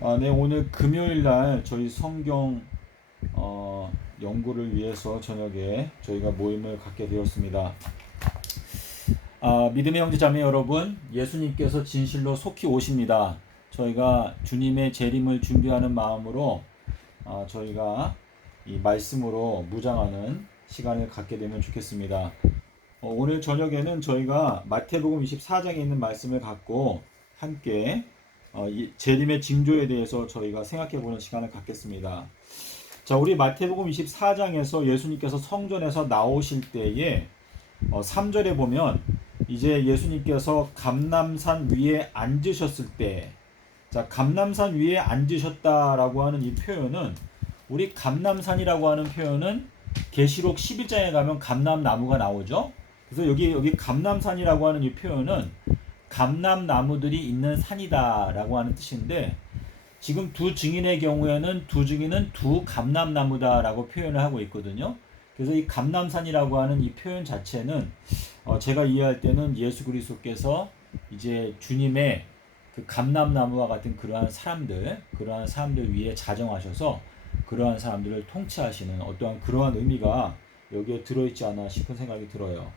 네, 오늘 금요일 날 저희 성경 연구를 위해서 저녁에 저희가 모임을 갖게 되었습니다. 믿음의 형제 자매 여러분, 예수님께서 진실로 속히 오십니다. 저희가 주님의 재림을 준비하는 마음으로 저희가 이 말씀으로 무장하는 시간을 갖게 되면 좋겠습니다. 오늘 저녁에는 저희가 마태복음 24장에 있는 말씀을 갖고 함께 이 재림의 징조에 대해서 저희가 생각해보는 시간을 갖겠습니다. 자, 우리 마태복음 24장에서 예수님께서 성전에서 나오실 때에 3절에 보면 이제 예수님께서 감람산 위에 앉으셨을 때, 자, 감람산 위에 앉으셨다라고 하는 이 표현은, 우리 감람산이라고 하는 표현은 계시록 11장에 가면 감람나무가 나오죠. 그래서 여기 감람산이라고 하는 이 표현은 감람나무들이 있는 산이다라고 하는 뜻인데, 지금 두 증인의 경우에는 두 증인은 두 감람나무다라고 표현을 하고 있거든요. 그래서 이 감람산이라고 하는 이 표현 자체는 제가 이해할 때는 예수 그리스도께서 이제 주님의 그 감람나무와 같은 그러한 사람들 위에 자정하셔서 그러한 사람들을 통치하시는 어떠한 그러한 의미가 여기에 들어있지 않나 싶은 생각이 들어요.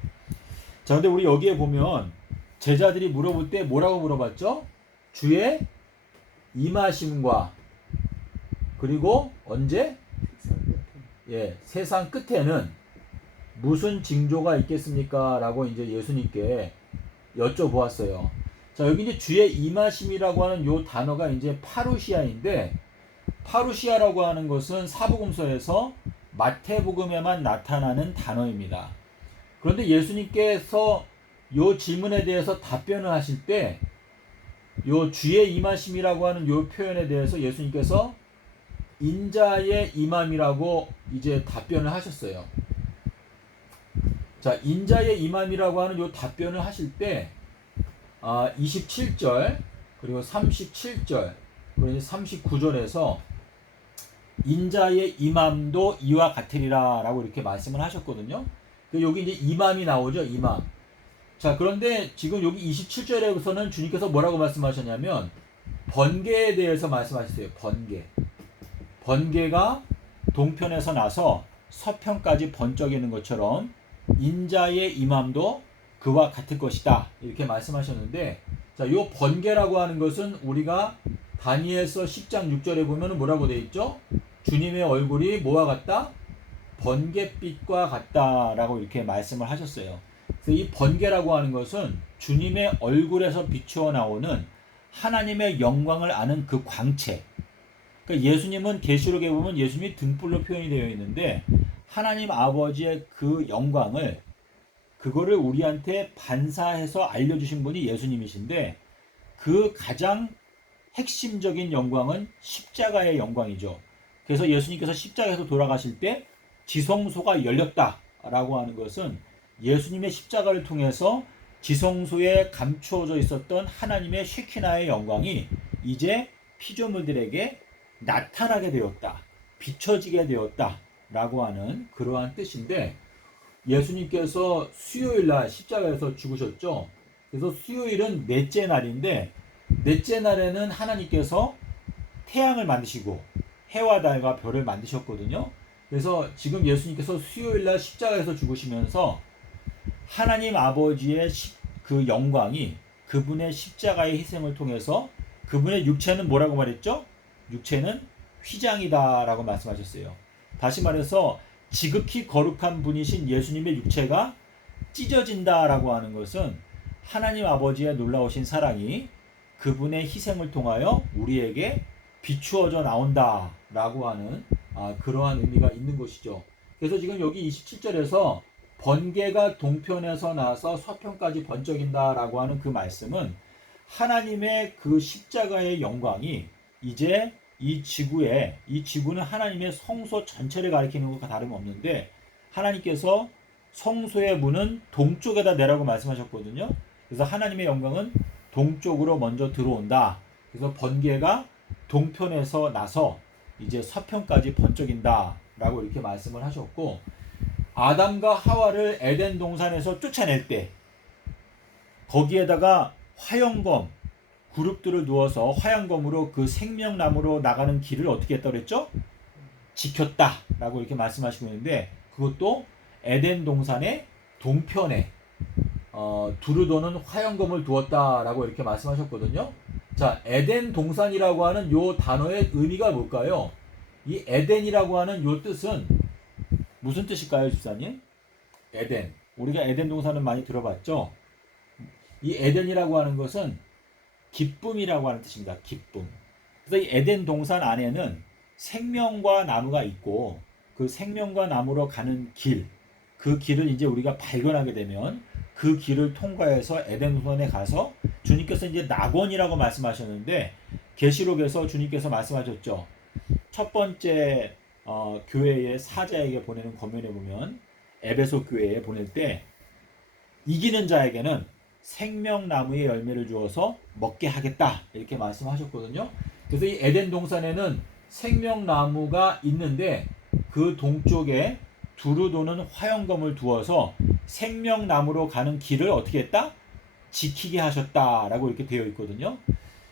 자, 근데 우리 여기에 보면 제자들이 물어볼 때 뭐라고 물어봤죠? 주의 임하심과 그리고 언제? 세상 끝에는 무슨 징조가 있겠습니까? 라고 이제 예수님께 여쭤보았어요. 자, 여기 이제 주의 임하심이라고 하는 요 단어가 이제 파루시아인데, 파루시아라고 하는 것은 사복음서에서 마태복음에만 나타나는 단어입니다. 그런데 예수님께서 요 질문에 대해서 답변을 하실 때, 요 주의 임하심이라고 하는 요 표현에 대해서 예수님께서 인자의 임함이라고 이제 답변을 하셨어요. 자, 인자의 임함이라고 하는 요 답변을 하실 때 27절 그리고 37절 그리고 39절에서 인자의 임함도 이와 같으리라 라고 이렇게 말씀을 하셨거든요. 여기 이제 임함이 나오죠. 임함. 자, 그런데 지금 여기 27절에서는 주님께서 뭐라고 말씀하셨냐면 번개에 대해서 말씀하셨어요. 번개가 동편에서 나서 서편까지 번쩍이는 것처럼 인자의 임함도 그와 같을 것이다 이렇게 말씀하셨는데, 자, 요 번개라고 하는 것은 우리가 다니엘서 10장 6절에 보면 뭐라고 되어 있죠? 주님의 얼굴이 뭐와 같다? 번갯빛과 같다라고 이렇게 말씀을 하셨어요. 그래서 이 번개라고 하는 것은 주님의 얼굴에서 비추어 나오는 하나님의 영광을 아는 그 광채. 그러니까 예수님은 계시록에 보면 예수님이 등불로 표현이 되어 있는데, 하나님 아버지의 그 영광을 그거를 우리한테 반사해서 알려주신 분이 예수님이신데, 그 가장 핵심적인 영광은 십자가의 영광이죠. 그래서 예수님께서 십자가에서 돌아가실 때 지성소가 열렸다라고 하는 것은 예수님의 십자가를 통해서 지성소에 감추어져 있었던 하나님의 쉐키나의 영광이 이제 피조물들에게 나타나게 되었다, 비춰지게 되었다라고 하는 그러한 뜻인데, 예수님께서 수요일날 십자가에서 죽으셨죠. 그래서 수요일은 넷째 날인데, 넷째 날에는 하나님께서 태양을 만드시고 해와 달과 별을 만드셨거든요. 그래서 지금 예수님께서 수요일날 십자가에서 죽으시면서 하나님 아버지의 그 영광이 그분의 십자가의 희생을 통해서, 그분의 육체는 뭐라고 말했죠? 육체는 휘장이다 라고 말씀하셨어요. 다시 말해서 지극히 거룩한 분이신 예수님의 육체가 찢어진다 라고 하는 것은 하나님 아버지의 놀라우신 사랑이 그분의 희생을 통하여 우리에게 비추어져 나온다 라고 하는 그러한 의미가 있는 것이죠. 그래서 지금 여기 27절에서 번개가 동편에서 나서 서편까지 번쩍인다 라고 하는 그 말씀은 하나님의 그 십자가의 영광이 이제 이 지구는 하나님의 성소 전체를 가리키는 것과 다름없는데, 하나님께서 성소의 문은 동쪽에다 내라고 말씀하셨거든요. 그래서 하나님의 영광은 동쪽으로 먼저 들어온다. 그래서 번개가 동편에서 나서 이제 서편까지 번쩍인다 라고 이렇게 말씀을 하셨고, 아담과 하와를 에덴 동산에서 쫓아낼 때 거기에다가 화영검, 그룹들을 두어서 화양검으로 그 생명나무로 나가는 길을 어떻게 했다고 그랬죠? 지켰다라고 이렇게 말씀하시고 있는데, 그것도 에덴 동산의 동편에 두루 도는 화영검을 두었다라고 이렇게 말씀하셨거든요. 자, 에덴 동산이라고 하는 요 단어의 의미가 뭘까요? 이 에덴이라고 하는 요 뜻은 무슨 뜻일까요, 집사님? 에덴. 우리가 에덴 동산은 많이 들어봤죠? 이 에덴이라고 하는 것은 기쁨이라고 하는 뜻입니다. 기쁨. 그래서 이 에덴 동산 안에는 생명과 나무가 있고, 그 생명과 나무로 가는 길, 그 길을 이제 우리가 발견하게 되면 그 길을 통과해서 에덴 동산에 가서, 주님께서 이제 낙원이라고 말씀하셨는데, 계시록에서 주님께서 말씀하셨죠. 첫 번째 교회의 사자에게 보내는 권면에 보면, 에베소 교회에 보낼 때 이기는 자에게는 생명나무의 열매를 주어서 먹게 하겠다 이렇게 말씀하셨거든요. 그래서 이 에덴 동산에는 생명나무가 있는데, 그 동쪽에 두루 도는 화영검을 두어서 생명나무로 가는 길을 어떻게 했다? 지키게 하셨다라고 이렇게 되어 있거든요.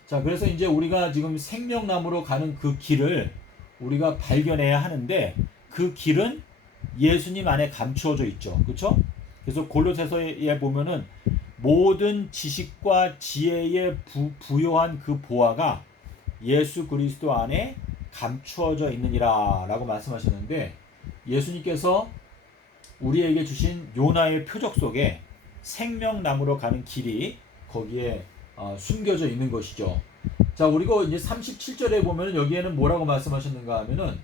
자, 그래서 이제 우리가 지금 생명나무로 가는 그 길을 우리가 발견해야 하는데, 그 길은 예수님 안에 감추어져 있죠. 그렇죠? 그래서 골로새서에 보면은 모든 지식과 지혜에 부요한 그 보화가 예수 그리스도 안에 감추어져 있느니라 라고 말씀하셨는데, 예수님께서 우리에게 주신 요나의 표적 속에 생명나무로 가는 길이 거기에 숨겨져 있는 것이죠. 자, 그리고 이제 37절에 보면 여기에는 뭐라고 말씀하셨는가 하면은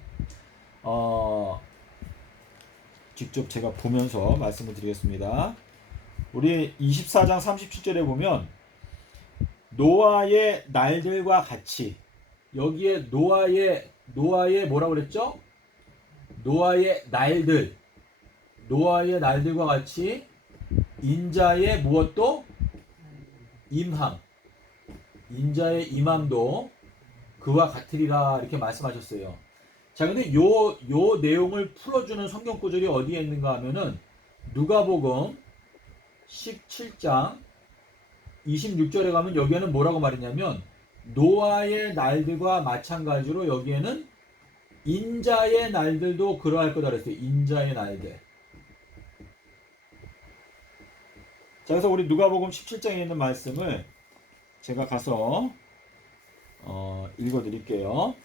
직접 제가 보면서 말씀을 드리겠습니다. 우리 24장 37절에 보면 노아의 날들과 같이, 여기에 노아의 뭐라고 그랬죠? 노아의 날들과 같이 인자의 무엇도 인자의 임함도 그와 같으리라 이렇게 말씀하셨어요. 자, 근데 요 내용을 풀어주는 성경 구절이 어디에 있는가 하면은 누가복음 17장 26절에 가면 여기에는 뭐라고 말했냐면, 노아의 날들과 마찬가지로 여기에는 인자의 날들도 그러할 거다 그랬어요. 인자의 날들. 자, 그래서 우리 누가복음 17장에 있는 말씀을 제가 가서 읽어드릴게요.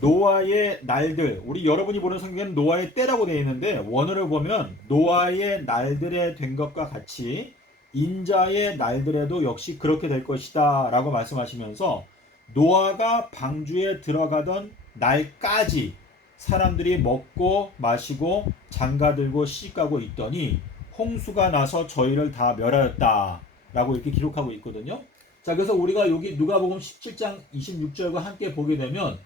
노아의 날들, 우리 여러분이 보는 성경에는 노아의 때라고 되어 있는데, 원어를 보면 노아의 날들에 된 것과 같이 인자의 날들에도 역시 그렇게 될 것이다 라고 말씀하시면서, 노아가 방주에 들어가던 날까지 사람들이 먹고 마시고 장가들고 시집가고 있더니 홍수가 나서 저희를 다 멸하였다 라고 이렇게 기록하고 있거든요. 자, 그래서 우리가 여기 누가복음 17장 26절과 함께 보게 되면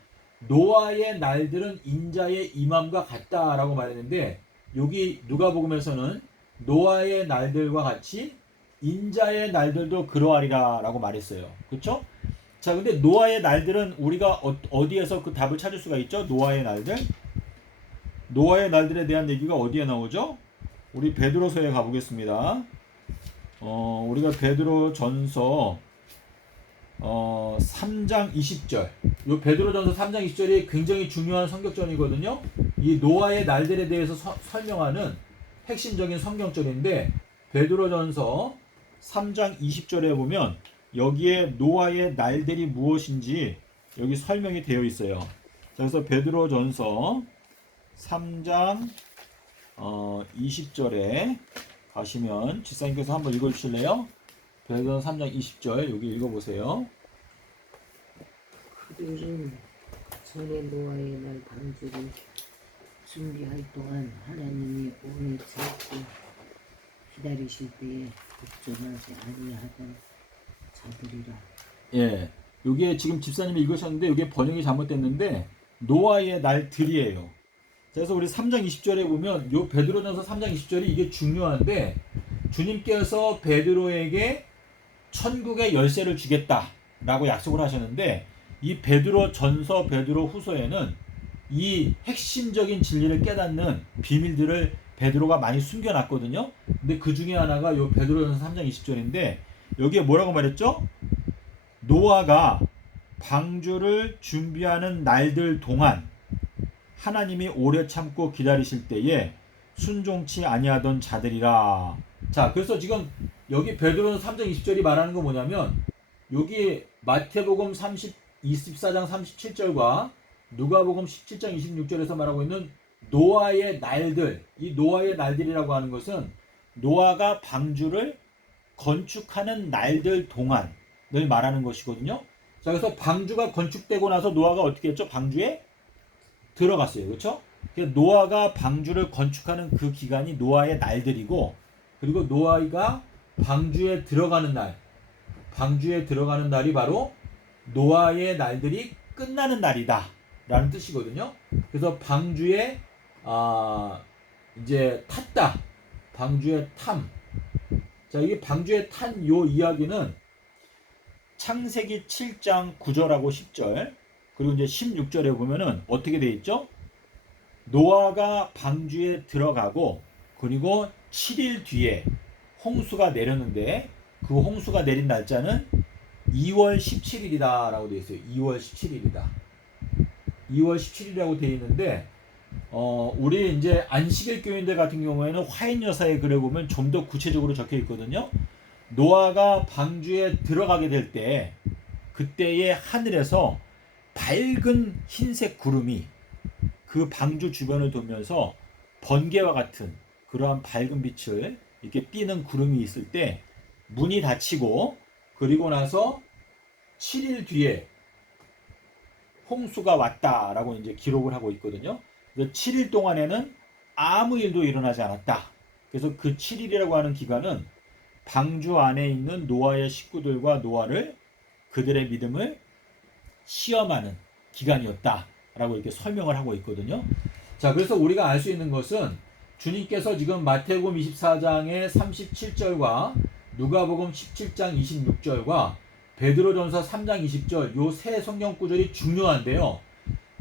노아의 날들은 인자의 임함과 같다라고 말했는데, 여기 누가복음에서는 노아의 날들과 같이 인자의 날들도 그러하리라 라고 말했어요. 그렇죠? 자, 근데 노아의 날들은 우리가 어디에서 그 답을 찾을 수가 있죠? 노아의 날들에 대한 얘기가 어디에 나오죠? 우리 베드로서에 가보겠습니다. 우리가 베드로전서 3장 20절. 요 베드로전서 3장 20절이 굉장히 중요한 성격절이거든요. 이 노아의 날들에 대해서 설명하는 핵심적인 성경절인데, 베드로전서 3장 20절에 보면 여기에 노아의 날들이 무엇인지 여기 설명이 되어 있어요. 그래서 베드로전서 3장 20절에 가시면 지사님께서 한번 읽어주실래요? 베드로전서 3장 20절 여기 읽어보세요. 그들은 전에 노아의 날 방주를 준비할 동안 하나님이 오래 참고 기다리실 때에 걱정하지 아니하던 자들이라. 예, 여기에 지금 집사님이 읽으셨는데 여기에 번역이 잘못됐는데 노아의 날들이에요. 그래서 우리 3장 20절에 보면 요 베드로전서 3장 20절이 이게 중요한데, 주님께서 베드로에게 천국의 열쇠를 주겠다라고 약속을 하셨는데, 이 베드로전서 베드로후서에는 이 핵심적인 진리를 깨닫는 비밀들을 베드로가 많이 숨겨놨거든요. 근데 그 중에 하나가 요 베드로전서 3장 20절인데 여기에 뭐라고 말했죠? 노아가 방주를 준비하는 날들 동안 하나님이 오래 참고 기다리실 때에 순종치 아니하던 자들이라. 자, 그래서 지금 여기 베드로는 3장 20절이 말하는 건 뭐냐면, 여기 마태복음 24장 37절과 누가복음 17장 26절에서 말하고 있는 노아의 날들, 이 노아의 날들이라고 하는 것은 노아가 방주를 건축하는 날들 동안을 말하는 것이거든요. 자, 그래서 방주가 건축되고 나서 노아가 어떻게 했죠? 방주에 들어갔어요. 그렇죠? 노아가 방주를 건축하는 그 기간이 노아의 날들이고, 그리고 노아가 방주에 들어가는 날이 바로 노아의 날들이 끝나는 날이다 라는 뜻이거든요. 그래서 방주에 이제 탔다, 방주에 탐. 자, 이게 방주에 탄 요 이야기는 창세기 7장 9절하고 10절, 그리고 이제 16절에 보면은 어떻게 돼 있죠? 노아가 방주에 들어가고, 그리고 7일 뒤에 홍수가 내렸는데, 그 홍수가 내린 날짜는 2월 17일이다 라고 되어 있어요. 2월 17일이다. 2월 17일이라고 되어 있는데, 우리 이제 안식일 교인들 같은 경우에는 화인여사의 글에 보면 좀 더 구체적으로 적혀 있거든요. 노아가 방주에 들어가게 될 때, 그때의 하늘에서 밝은 흰색 구름이 그 방주 주변을 돌면서 번개와 같은 그러한 밝은 빛을 이렇게 띠는 구름이 있을 때 문이 닫히고, 그리고 나서 7일 뒤에 홍수가 왔다라고 이제 기록을 하고 있거든요. 그래서 7일 동안에는 아무 일도 일어나지 않았다. 그래서 그 7일이라고 하는 기간은 방주 안에 있는 노아의 식구들과 노아를, 그들의 믿음을 시험하는 기간이었다라고 이렇게 설명을 하고 있거든요. 자, 그래서 우리가 알 수 있는 것은 주님께서 지금 마태복음 24장의 37절과 누가복음 17장 26절과 베드로전서 3장 20절 요 세 성경 구절이 중요한데요.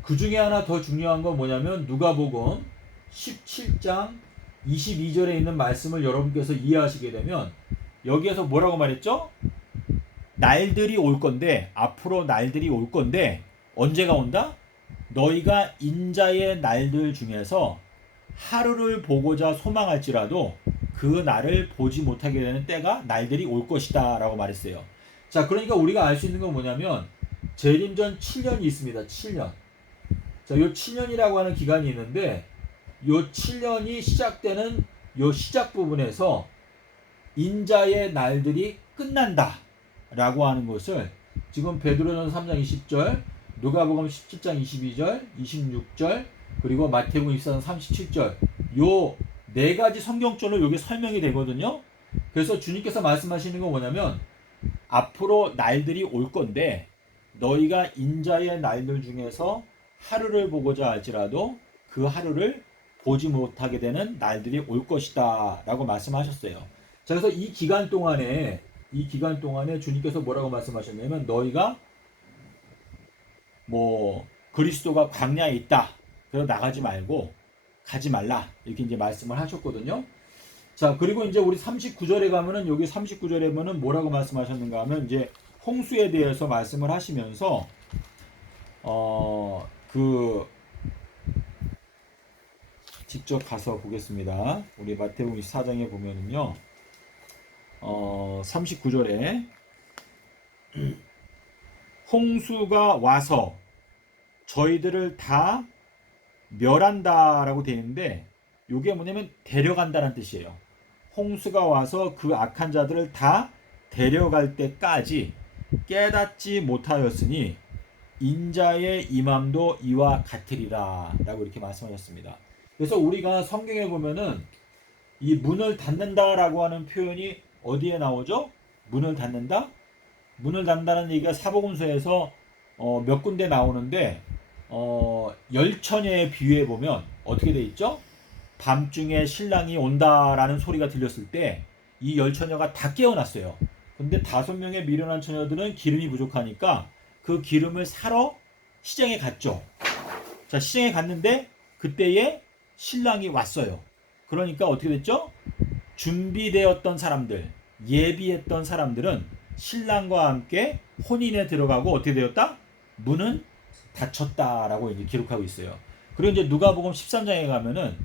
그 중에 하나 더 중요한 건 뭐냐면 누가복음 17장 22절에 있는 말씀을 여러분께서 이해하시게 되면, 여기에서 뭐라고 말했죠? 날들이 올 건데, 앞으로 날들이 올 건데, 언제가 온다? 너희가 인자의 날들 중에서 하루를 보고자 소망할지라도 그 날을 보지 못하게 되는 때가, 날들이 올 것이다 라고 말했어요. 자, 그러니까 우리가 알 수 있는 건 뭐냐면, 재림전 7년이 있습니다. 7년. 자, 요 7년이라고 하는 기간이 있는데, 요 7년이 시작되는 요 시작 부분에서 인자의 날들이 끝난다 라고 하는 것을 지금 베드로전서 3장 20절, 누가복음 17장 22절, 26절, 그리고 마태복음 24장 37절 요 네 가지 성경절로 이게 설명이 되거든요. 그래서 주님께서 말씀하시는 건 뭐냐면, 앞으로 날들이 올 건데 너희가 인자의 날들 중에서 하루를 보고자 할지라도 그 하루를 보지 못하게 되는 날들이 올 것이다 라고 말씀하셨어요. 자, 그래서 이 기간 동안에 주님께서 뭐라고 말씀하셨냐면, 너희가 그리스도가 광야에 있다, 그래서 나가지 말고 가지 말라, 이렇게 이제 말씀을 하셨거든요. 자, 그리고 이제 우리 39절에 가면은, 여기 39절에 보면은 뭐라고 말씀하셨는가 하면, 이제 홍수에 대해서 말씀을 하시면서 직접 가서 보겠습니다. 우리 마태복음 24장에 보면은요, 39절에 홍수가 와서 저희들을 다 멸한다라고 되어 있는데, 이게 뭐냐면 데려간다는 뜻이에요. 홍수가 와서 그 악한 자들을 다 데려갈 때까지 깨닫지 못하였으니 인자의 임함도 이와 같으리라 라고 이렇게 말씀하셨습니다. 그래서 우리가 성경에 보면은 이 문을 닫는다라고 하는 표현이 어디에 나오죠? 문을 닫는다? 문을 닫는다는 얘기가 사복음서에서 몇 군데 나오는데, 열처녀의 비유에 보면 어떻게 돼 있죠? 밤중에 신랑이 온다라는 소리가 들렸을 때 이 열처녀가 다 깨어났어요. 근데 5명의 미련한 처녀들은 기름이 부족하니까 그 기름을 사러 시장에 갔죠. 자, 시장에 갔는데 그때에 신랑이 왔어요. 그러니까 어떻게 됐죠? 준비되었던 사람들, 예비했던 사람들은 신랑과 함께 혼인에 들어가고 어떻게 되었다? 문은 닫혔다라고 이제 기록하고 있어요. 그리고 이제 누가복음 13장에 가면은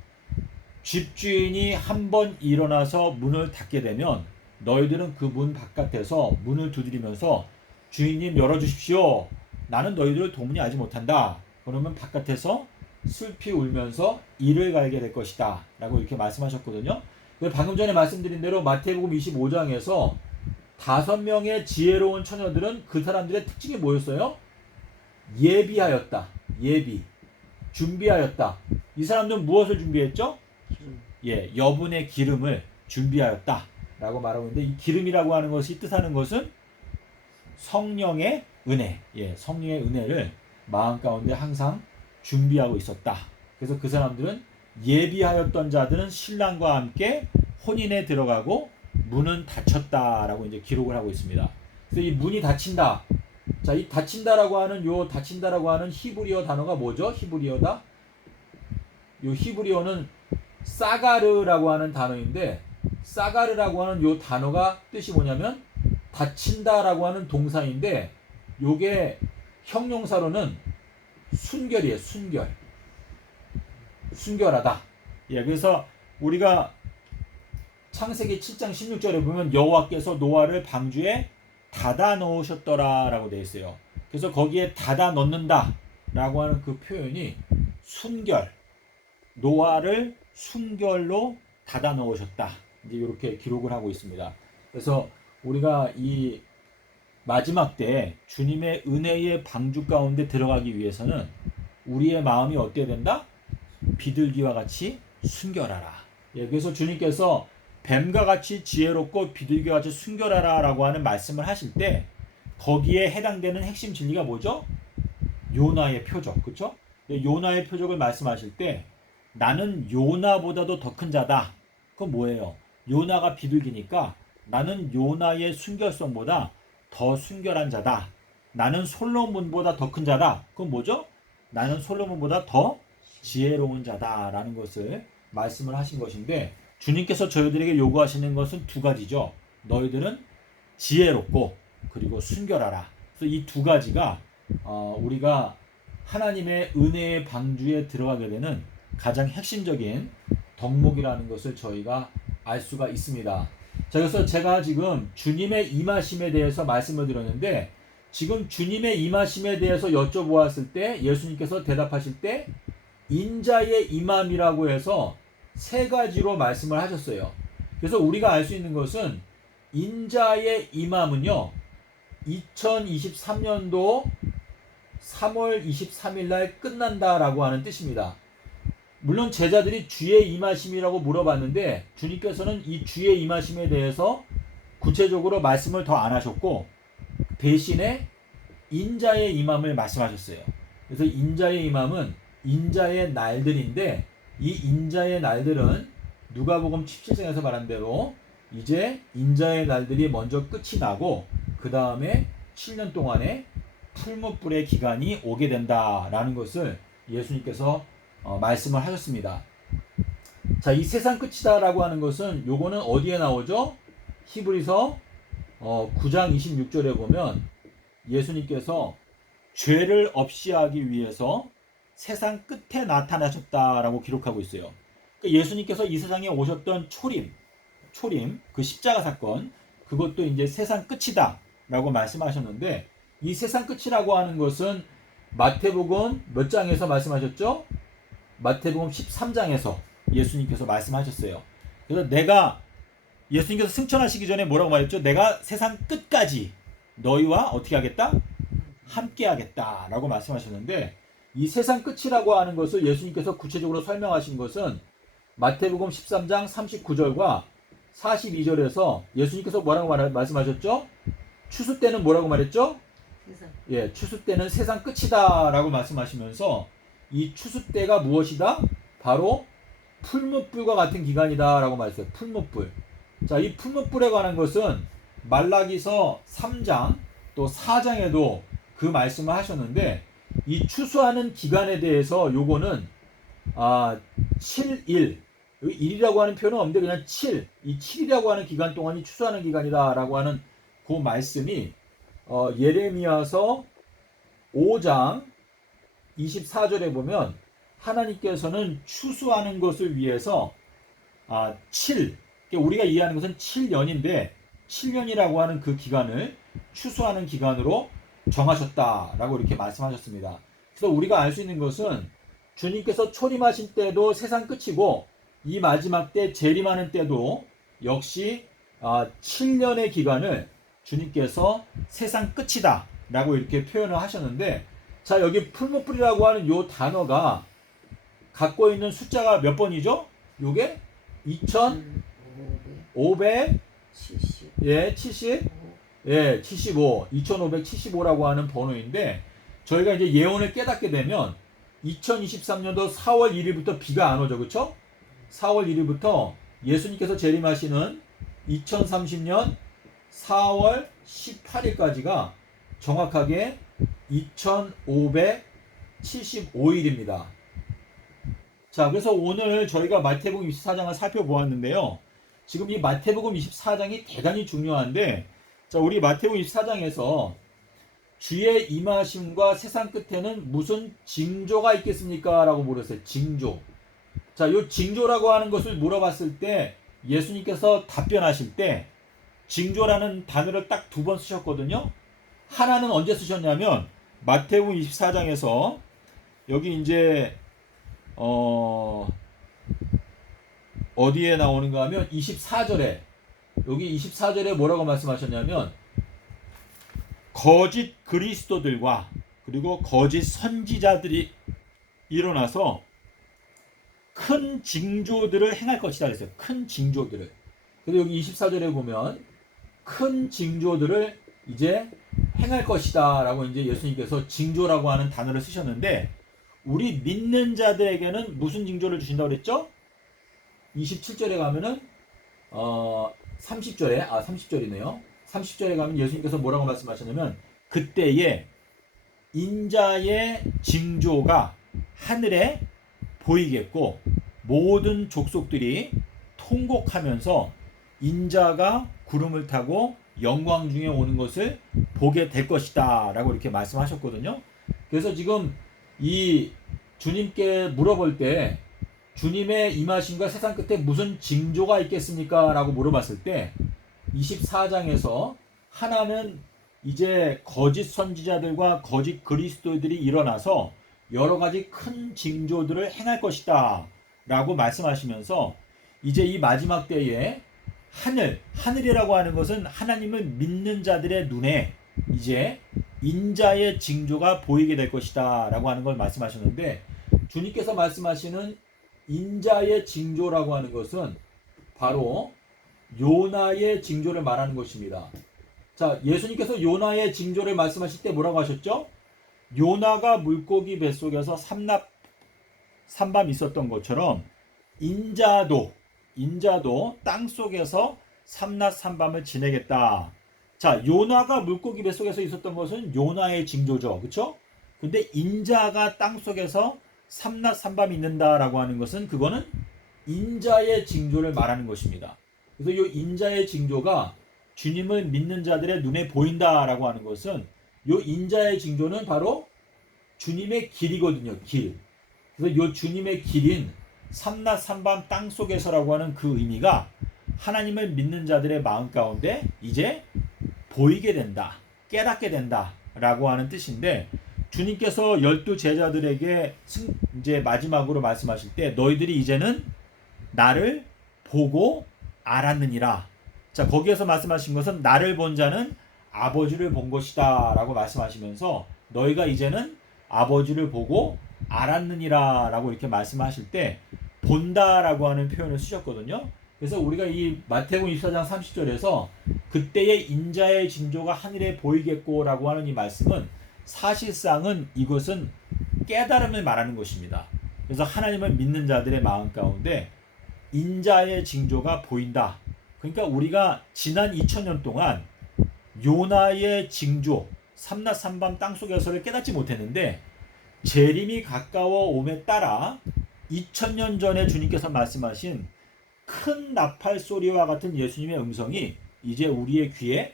집주인이 한 번 일어나서 문을 닫게 되면 너희들은 그 문 바깥에서 문을 두드리면서 주인님 열어주십시오. 나는 너희들을 도무니 알지 못한다. 그러면 바깥에서 슬피 울면서 이를 갈게 될 것이다. 라고 이렇게 말씀하셨거든요. 방금 전에 말씀드린 대로 마태복음 25장에서 5명의 지혜로운 처녀들은 그 사람들의 특징이 뭐였어요? 예비하였다. 예비. 준비하였다. 이 사람들은 무엇을 준비했죠? 여분의 기름을 준비하였다. 라고 말하고 있는데 이 기름이라고 하는 것이 뜻하는 것은 성령의 은혜. 성령의 은혜를 마음 가운데 항상 준비하고 있었다. 그래서 그 사람들은 예비하였던 자들은 신랑과 함께 혼인에 들어가고 문은 닫혔다라고 이제 기록을 하고 있습니다. 그래서 이 문이 닫힌다. 자, 이 닫힌다라고 하는 히브리어 단어가 뭐죠? 히브리어다. 요 히브리어는 사가르라고 하는 단어인데 사가르라고 하는 요 단어가 뜻이 뭐냐면 닫힌다라고 하는 동사인데 요게 형용사로는 순결이에요. 순결하다. 그래서 우리가 창세기 7장 16절에 보면 여호와께서 노아를 방주에 닫아 넣으셨더라라고 되어 있어요. 그래서 거기에 닫아 넣는다라고 하는 그 표현이 순결, 노아를 순결로 닫아 넣으셨다. 이제 이렇게 기록을 하고 있습니다. 그래서 우리가 이 마지막 때 주님의 은혜의 방주 가운데 들어가기 위해서는 우리의 마음이 어때야 된다? 비둘기와 같이 순결하라. 그래서 주님께서 뱀과 같이 지혜롭고 비둘기와 같이 순결하라 라고 하는 말씀을 하실 때 거기에 해당되는 핵심 진리가 뭐죠? 요나의 표적. 그렇죠? 요나의 표적을 말씀하실 때 나는 요나보다도 더 큰 자다. 그건 뭐예요? 요나가 비둘기니까 나는 요나의 순결성보다 더 순결한 자다. 나는 솔로몬보다 더 큰 자다. 그건 뭐죠? 나는 솔로몬보다 더 지혜로운 자다라는 것을 말씀을 하신 것인데 주님께서 저희들에게 요구하시는 것은 두 가지죠. 너희들은 지혜롭고 그리고 순결하라. 그래서 이 두 가지가 우리가 하나님의 은혜의 방주에 들어가게 되는 가장 핵심적인 덕목이라는 것을 저희가 알 수가 있습니다. 자, 그래서 제가 지금 주님의 임하심에 대해서 말씀을 드렸는데 지금 주님의 임하심에 대해서 여쭤보았을 때 예수님께서 대답하실 때 인자의 임함이라고 해서 세 가지로 말씀을 하셨어요. 그래서 우리가 알 수 있는 것은 인자의 임함은요 2023년도 3월 23일 날 끝난다라고 하는 뜻입니다. 물론 제자들이 주의 임하심이라고 물어봤는데 주님께서는 이 주의 임하심에 대해서 구체적으로 말씀을 더 안 하셨고 대신에 인자의 임함을 말씀하셨어요. 그래서 인자의 임함은 인자의 날들인데 이 인자의 날들은 누가복음 17장에서 말한 대로 이제 인자의 날들이 먼저 끝이 나고 그 다음에 7년 동안의 풀무불의 기간이 오게 된다라는 것을 예수님께서 말씀을 하셨습니다. 자, 이 세상 끝이다라고 하는 것은 요거는 어디에 나오죠? 히브리서 9장 26절에 보면 예수님께서 죄를 없이 하기 위해서 세상 끝에 나타나셨다라고 기록하고 있어요. 그러니까 예수님께서 이 세상에 오셨던 초림, 그 십자가 사건, 그것도 이제 세상 끝이다라고 말씀하셨는데 이 세상 끝이라고 하는 것은 마태복음 몇 장에서 말씀하셨죠? 마태복음 13장에서 예수님께서 말씀하셨어요. 그래서 예수님께서 승천하시기 전에 뭐라고 말했죠? 내가 세상 끝까지 너희와 어떻게 하겠다? 함께 하겠다 라고 말씀하셨는데 이 세상 끝이라고 하는 것을 예수님께서 구체적으로 설명하신 것은 마태복음 13장 39절과 42절에서 예수님께서 뭐라고 말씀하셨죠? 추수 때는 뭐라고 말했죠? 추수 때는 세상 끝이다 라고 말씀하시면서 이 추수 때가 무엇이다? 바로 풀무불과 같은 기간이다 라고 말했어요. 풀무불. 자, 이 풀무불에 관한 것은 말라기서 3장 또 4장에도 그 말씀을 하셨는데 이 추수하는 기간에 대해서 요거는 7일, 여기 1이라고 하는 표현은 없는데 그냥 7, 이 7이라고 하는 기간 동안이 추수하는 기간이다 라고 하는 그 말씀이 예레미야서 5장 24절에 보면 하나님께서는 추수하는 것을 위해서 7, 우리가 이해하는 것은 7년인데 7년이라고 하는 그 기간을 추수하는 기간으로 정하셨다라고 이렇게 말씀하셨습니다. 그래서 우리가 알 수 있는 것은 주님께서 초림하신 때도 세상 끝이고 이 마지막 때 재림하는 때도 역시 7년의 기간을 주님께서 세상 끝이다 라고 이렇게 표현을 하셨는데, 자, 여기 풀무불이라고 하는 요 단어가 갖고 있는 숫자가 몇 번이죠? 요게 2570, 2575라고 하는 번호인데, 저희가 이제 예언을 깨닫게 되면 2023년도 4월 1일부터 비가 안 오죠. 그쵸? 4월 1일부터 예수님께서 재림하시는 2030년 4월 18일까지가 정확하게 2575일입니다. 자, 그래서 오늘 저희가 마태복음 24장을 살펴보았는데요. 지금 이 마태복음 24장이 대단히 중요한데, 자, 우리 마태복음 24장에서 주의 임하심과 세상 끝에는 무슨 징조가 있겠습니까? 라고 물었어요. 징조. 자, 요 징조라고 하는 것을 물어봤을 때 예수님께서 답변하실 때 징조라는 단어를 딱 2번 쓰셨거든요. 하나는 언제 쓰셨냐면 마태복음 24장에서 여기 이제 어디에 나오는가 하면 24절에, 여기 24절에 뭐라고 말씀하셨냐면 거짓 그리스도들과 그리고 거짓 선지자들이 일어나서 큰 징조들을 행할 것이다 그랬어요. 큰 징조들을. 그래서 여기 24절에 보면 큰 징조들을 이제 행할 것이다 라고 이제 예수님께서 징조라고 하는 단어를 쓰셨는데, 우리 믿는 자들에게는 무슨 징조를 주신다고 그랬죠? 27절에 가면은 30절이네요. 30절에 가면 예수님께서 뭐라고 말씀하셨냐면 그때에 인자의 징조가 하늘에 보이겠고 모든 족속들이 통곡하면서 인자가 구름을 타고 영광 중에 오는 것을 보게 될 것이다 라고 이렇게 말씀하셨거든요. 그래서 지금 이 주님께 물어볼 때 주님의 임하심과 세상 끝에 무슨 징조가 있겠습니까? 라고 물어봤을 때 24장에서 하나는 이제 거짓 선지자들과 거짓 그리스도들이 일어나서 여러 가지 큰 징조들을 행할 것이다 라고 말씀하시면서 이제 이 마지막 때에 하늘이라고 하는 것은 하나님을 믿는 자들의 눈에 이제 인자의 징조가 보이게 될 것이다 라고 하는 걸 말씀하셨는데, 주님께서 말씀하시는 인자의 징조라고 하는 것은 바로 요나의 징조를 말하는 것입니다. 자, 예수님께서 요나의 징조를 말씀하실 때 뭐라고 하셨죠? 요나가 물고기 뱃속에서 삼밤 있었던 것처럼 인자도 땅속에서 삼낮 삼밤을 지내겠다. 자, 요나가 물고기 뱃속에서 있었던 것은 요나의 징조죠. 그렇죠? 근데 인자가 땅속에서 삼낮 삼밤 있는다라고 하는 것은 그거는 인자의 징조를 말하는 것입니다. 그래서 이 인자의 징조가 주님을 믿는 자들의 눈에 보인다라고 하는 것은 이 인자의 징조는 바로 주님의 길이거든요. 길. 그래서 이 주님의 길인 삼낮 삼밤 땅속에서라고 하는 그 의미가 하나님을 믿는 자들의 마음 가운데 이제 보이게 된다, 깨닫게 된다 라고 하는 뜻인데, 주님께서 12 제자들에게 이제 마지막으로 말씀하실 때 너희들이 이제는 나를 보고 알았느니라. 자, 거기에서 말씀하신 것은 나를 본 자는 아버지를 본 것이다 라고 말씀하시면서 너희가 이제는 아버지를 보고 알았느니라 라고 이렇게 말씀하실 때 본다 라고 하는 표현을 쓰셨거든요. 그래서 우리가 이 마태복음 24장 30절에서 그때의 인자의 징조가 하늘에 보이겠고 라고 하는 이 말씀은 사실상은 이것은 깨달음을 말하는 것입니다. 그래서 하나님을 믿는 자들의 마음 가운데 인자의 징조가 보인다. 그러니까 우리가 지난 2000년 동안 요나의 징조 삼낮 삼밤 땅속에서를 깨닫지 못했는데 재림이 가까워 옴에 따라 2000년 전에 주님께서 말씀하신 큰 나팔 소리와 같은 예수님의 음성이 이제 우리의 귀에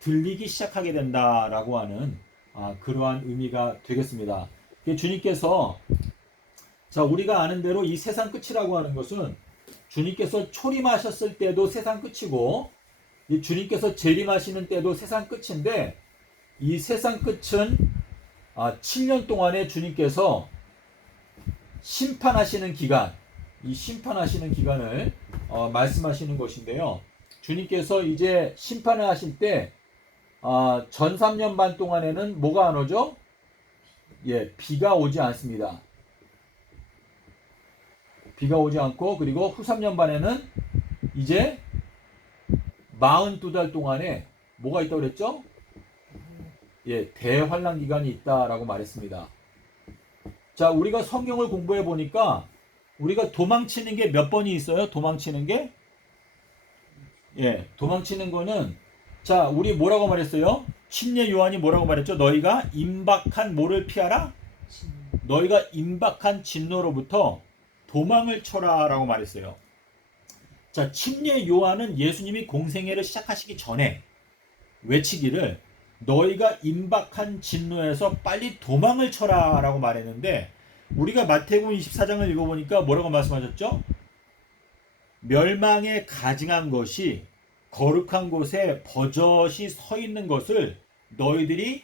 들리기 시작하게 된다라고 하는 그러한 의미가 되겠습니다. 주님께서 자 우리가 아는 대로 이 세상 끝이라고 하는 것은 주님께서 초림하셨을 때도 세상 끝이고 이 주님께서 재림하시는 때도 세상 끝인데 이 세상 끝은 7년 동안에 주님께서 심판하시는 기간, 이 심판하시는 기간을 말씀하시는 것인데요. 주님께서 이제 심판을 하실 때 전 3년 반 동안에는 뭐가 안 오죠? 예, 비가 오지 않습니다. 비가 오지 않고 그리고 후 3년 반에는 이제 42달 동안에 뭐가 있다고 그랬죠? 예, 대환란 기간이 있다라고 말했습니다. 자, 우리가 성경을 공부해 보니까 우리가 도망치는 게 몇 번이 있어요? 도망치는 게? 예, 도망치는 거는 자, 우리 뭐라고 말했어요? 침례 요한이 뭐라고 말했죠? 너희가 임박한 뭐를 피하라? 너희가 임박한 진노로부터 도망을 쳐라라고 말했어요. 자, 침례 요한은 예수님이 공생애를 시작하시기 전에 외치기를 너희가 임박한 진노에서 빨리 도망을 쳐라라고 말했는데 우리가 마태복음 24장을 읽어보니까 뭐라고 말씀하셨죠? 멸망에 가증한 것이 거룩한 곳에 버젓이 서 있는 것을 너희들이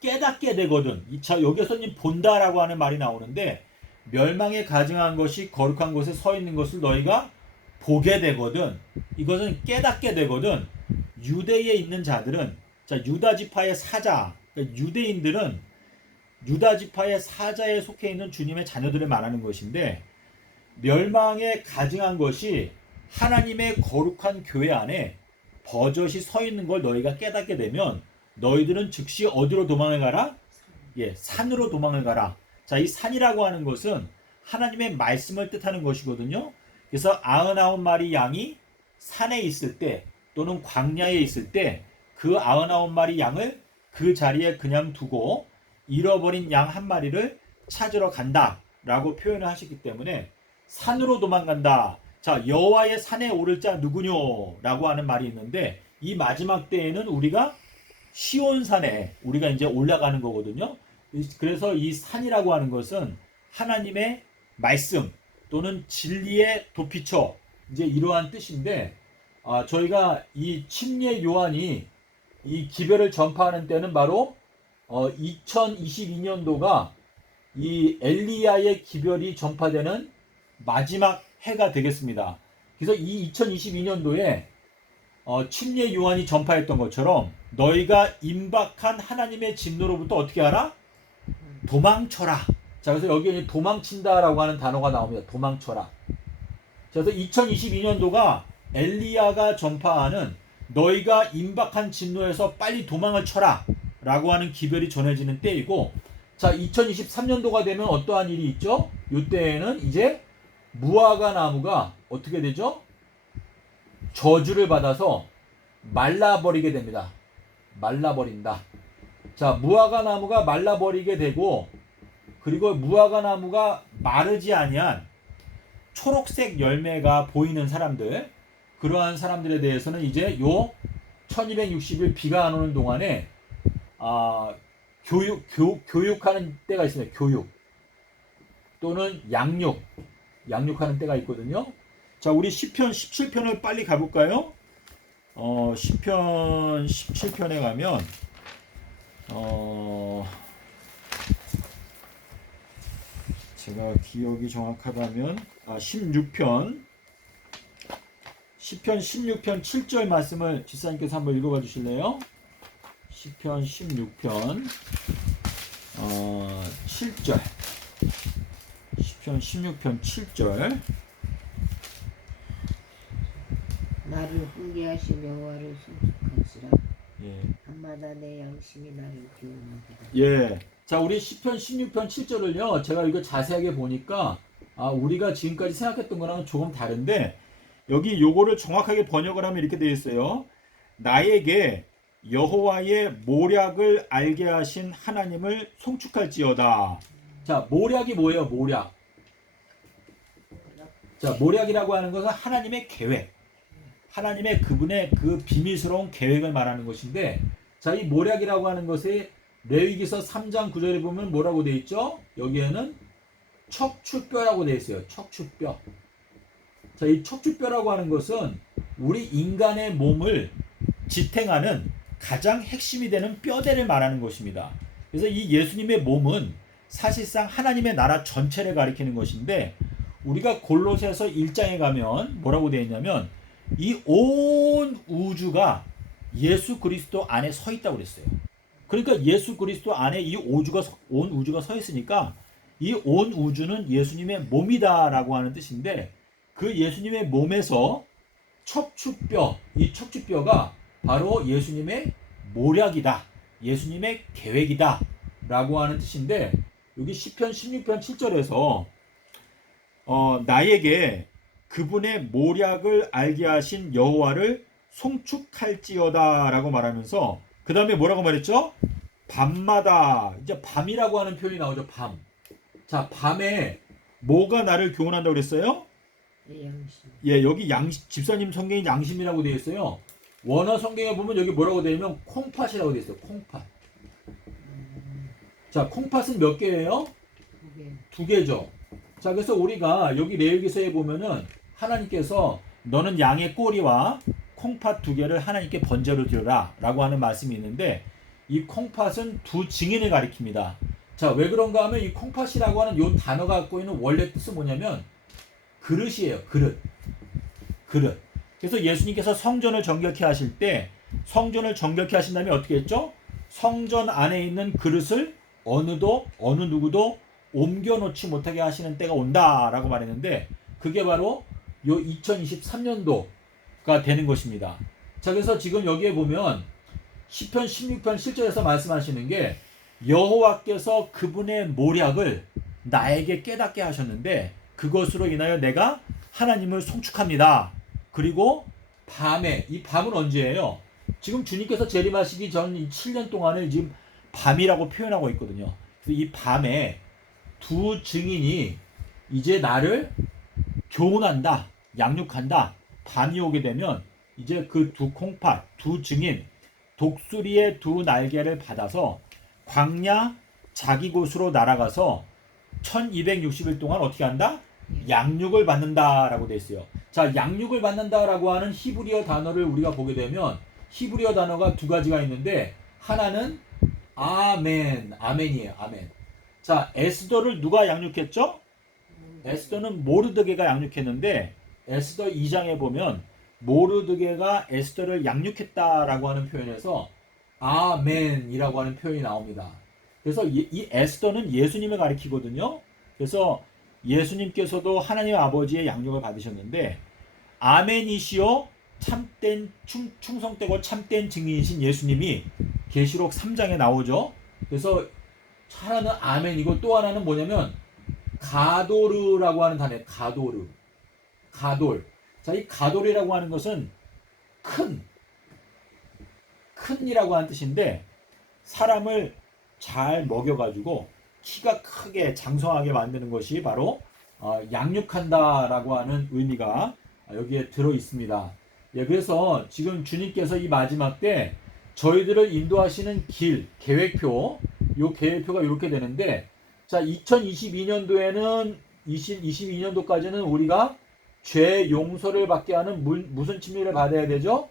깨닫게 되거든. 자, 여기서는 본다라고 하는 말이 나오는데 멸망에 가증한 것이 거룩한 곳에 서 있는 것을 너희가 보게 되거든. 이것은 깨닫게 되거든. 유대에 있는 자들은 자 유다 지파의 사자, 그러니까 유대인들은 유다 지파의 사자에 속해 있는 주님의 자녀들을 말하는 것인데 멸망에 가증한 것이 하나님의 거룩한 교회 안에 버젓이 서 있는 걸 너희가 깨닫게 되면 너희들은 즉시 어디로 도망을 가라? 예, 산으로 도망을 가라. 자, 이 산이라고 하는 것은 하나님의 말씀을 뜻하는 것이거든요. 그래서 99마리 양이 산에 있을 때 또는 광야에 있을 때 그 99마리 양을 그 자리에 그냥 두고 잃어버린 양 한 마리를 찾으러 간다 라고 표현을 하셨기 때문에 산으로 도망간다. 자, 여호와의 산에 오를 자 누구뇨? 라고 하는 말이 있는데 이 마지막 때에는 우리가 시온산에 우리가 이제 올라가는 거거든요. 그래서 이 산이라고 하는 것은 하나님의 말씀 또는 진리의 도피처 이제 이러한 뜻인데 저희가 이 침례 요한이 이 기별을 전파하는 때는 바로 2022년도가 이 엘리야의 기별이 전파되는 마지막 해가 되겠습니다. 그래서 이 2022년도에 침례 요한이 전파했던 것처럼 너희가 임박한 하나님의 진노로부터 어떻게 하라? 도망쳐라. 자, 그래서 여기에 도망친다라고 하는 단어가 나옵니다. 도망쳐라. 그래서 2022년도가 엘리야가 전파하는 너희가 임박한 진노에서 빨리 도망을 쳐라 라고 하는 기별이 전해지는 때이고 자 2023년도가 되면 어떠한 일이 있죠? 이때에는 이제 무화과 나무가 어떻게 되죠? 저주를 받아서 말라버리게 됩니다. 말라버린다. 자, 무화과 나무가 말라버리게 되고 그리고 무화과 나무가 마르지 아니한 초록색 열매가 보이는 사람들 그러한 사람들에 대해서는 이제 요 1260일 비가 안 오는 동안에 교육하는 때가 있습니다. 교육 또는 양육하는 때가 있거든요. 자, 우리 시편 17편을 빨리 가볼까요? 시편 17편에 가면 제가 기억이 정확하다면 16편 시편 16편 7절 말씀을 지사님께서 한번 읽어봐 주실래요? 시편 16편 7절 시편 16편 7절 나를 훈계하시며 여호와를 송축하시라. 예. 밤마다 내 양심이 나를 교훈하리라. 예. 자, 우리 시편 16편 7절을요. 제가 이거 자세하게 보니까 우리가 지금까지 생각했던 거랑은 조금 다른데 여기 요거를 정확하게 번역을 하면 이렇게 되어 있어요. 나에게 여호와의 모략을 알게 하신 하나님을 송축할지어다. 자, 모략이 뭐예요? 모략. 자, 모략이라고 하는 것은 하나님의 계획. 하나님의 그분의 그 비밀스러운 계획을 말하는 것인데, 자, 이 모략이라고 하는 것에 레위기서 3장 9절에 보면 뭐라고 되어 있죠? 여기에는 척추뼈라고 되어 있어요. 척추뼈. 자, 이 척추뼈라고 하는 것은 우리 인간의 몸을 지탱하는 가장 핵심이 되는 뼈대를 말하는 것입니다. 그래서 이 예수님의 몸은 사실상 하나님의 나라 전체를 가리키는 것인데, 우리가 골로새서 1장에 가면 뭐라고 되어 있냐면 이 온 우주가 예수 그리스도 안에 서 있다고 그랬어요. 그러니까 예수 그리스도 안에 온 우주가 서 있으니까 이 온 우주는 예수님의 몸이다라고 하는 뜻인데, 그 예수님의 몸에서 척추뼈, 이 척추뼈가 바로 예수님의 모략이다, 예수님의 계획이다 라고 하는 뜻인데, 여기 시편 16편 7절에서 나에게 그분의 모략을 알게 하신 여호와를 송축할지어다 라고 말하면서 그 다음에 뭐라고 말했죠? 밤마다, 이제 밤이라고 하는 표현이 나오죠. 밤. 자, 밤에 뭐가 나를 교훈한다고 그랬어요? 내 양심. 예, 여기 집사님 성경이 양심이라고 되어 있어요. 원어 성경에 보면 여기 뭐라고 되어 있냐면 콩팥이라고 되어 있어요. 콩팥. 자, 콩팥은 몇 개예요? 2개. 2개죠. 자, 그래서 우리가 여기 레위기서에 보면은 하나님께서 너는 양의 꼬리와 콩팥 2개를 하나님께 번제로 드려라 라고 하는 말씀이 있는데, 이 콩팥은 두 증인을 가리킵니다. 자, 왜 그런가 하면 이 콩팥이라고 하는 이 단어가 갖고 있는 원래 뜻은 뭐냐면 그릇이에요. 그릇. 그래서 예수님께서 성전을 정결케 하실 때, 성전을 정결케 하신 다음에 어떻게 했죠? 성전 안에 있는 그릇을 어느 누구도 옮겨놓지 못하게 하시는 때가 온다라고 말했는데, 그게 바로 요 2023년도가 되는 것입니다. 자, 그래서 지금 여기에 보면 시편 16편 7절에서 말씀하시는 게, 여호와께서 그분의 모략을 나에게 깨닫게 하셨는데 그것으로 인하여 내가 하나님을 송축합니다. 그리고 밤에, 이 밤은 언제예요? 지금 주님께서 재림하시기 전 7년 동안을 지금 밤이라고 표현하고 있거든요. 그래서 이 밤에 두 증인이 이제 나를 교훈한다, 양육한다. 밤이 오게 되면 이제 그 두 콩팥, 두 증인, 독수리의 두 날개를 받아서 광야 자기 곳으로 날아가서 1260일 동안 어떻게 한다? 양육을 받는다라고 되어 있어요. 자, 양육을 받는다라고 하는 히브리어 단어를 우리가 보게 되면 히브리어 단어가 2가지가 있는데, 하나는 아멘이에요. 아멘. 자, 에스더를 누가 양육했죠? 에스더는 모르드게가 양육했는데, 에스더 2장에 보면 모르드게가 에스더를 양육했다라고 하는 표현에서 아멘이라고 하는 표현이 나옵니다. 그래서 이 에스더는 예수님을 가리키거든요. 그래서 예수님께서도 하나님 아버지의 양육을 받으셨는데, 아멘이시오 참된 충성되고 참된 증인이신 예수님이 계시록 3장에 나오죠. 그래서 하나는 아멘이고 또 하나는 뭐냐면 가도르라고 하는 단어예요. 가돌. 자, 이 가돌이라고 하는 것은 큰이라고 하는 뜻인데, 사람을 잘 먹여가지고 키가 크게 장성하게 만드는 것이 바로 양육한다라고 하는 의미가 여기에 들어 있습니다. 예, 그래서 지금 주님께서 이 마지막 때 저희들을 인도하시는 길, 계획표, 요 계획표가 이렇게 되는데, 자, 2022년도에는 22년도까지는 우리가 죄 용서를 받게 하는 무슨 침례를 받아야 되죠?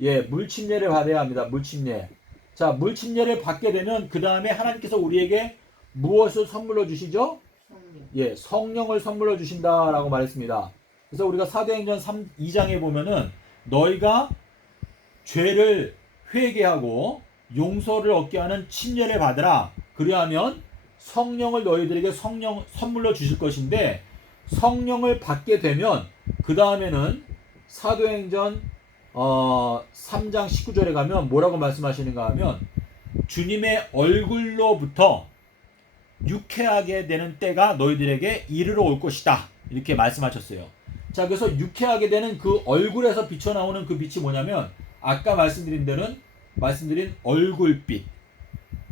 예, 물침례를 받아야 합니다. 물침례. 자, 물침례를 받게 되면 그 다음에 하나님께서 우리에게 무엇을 선물로 주시죠? 성령. 예, 성령을 선물로 주신다라고 말했습니다. 그래서 우리가 사도행전 2장에 보면은 너희가 죄를 회개하고 용서를 얻게 하는 침례를 받으라. 그리하면 성령을 너희들에게 선물로 주실 것인데, 성령을 받게 되면 그 다음에는 사도행전 3장 19절에 가면 뭐라고 말씀하시는가 하면, 주님의 얼굴로부터 유쾌하게 되는 때가 너희들에게 이르러 올 것이다, 이렇게 말씀하셨어요. 자, 그래서 유쾌하게 되는 그 얼굴에서 비쳐나오는 그 빛이 뭐냐면, 아까 말씀드린 얼굴빛,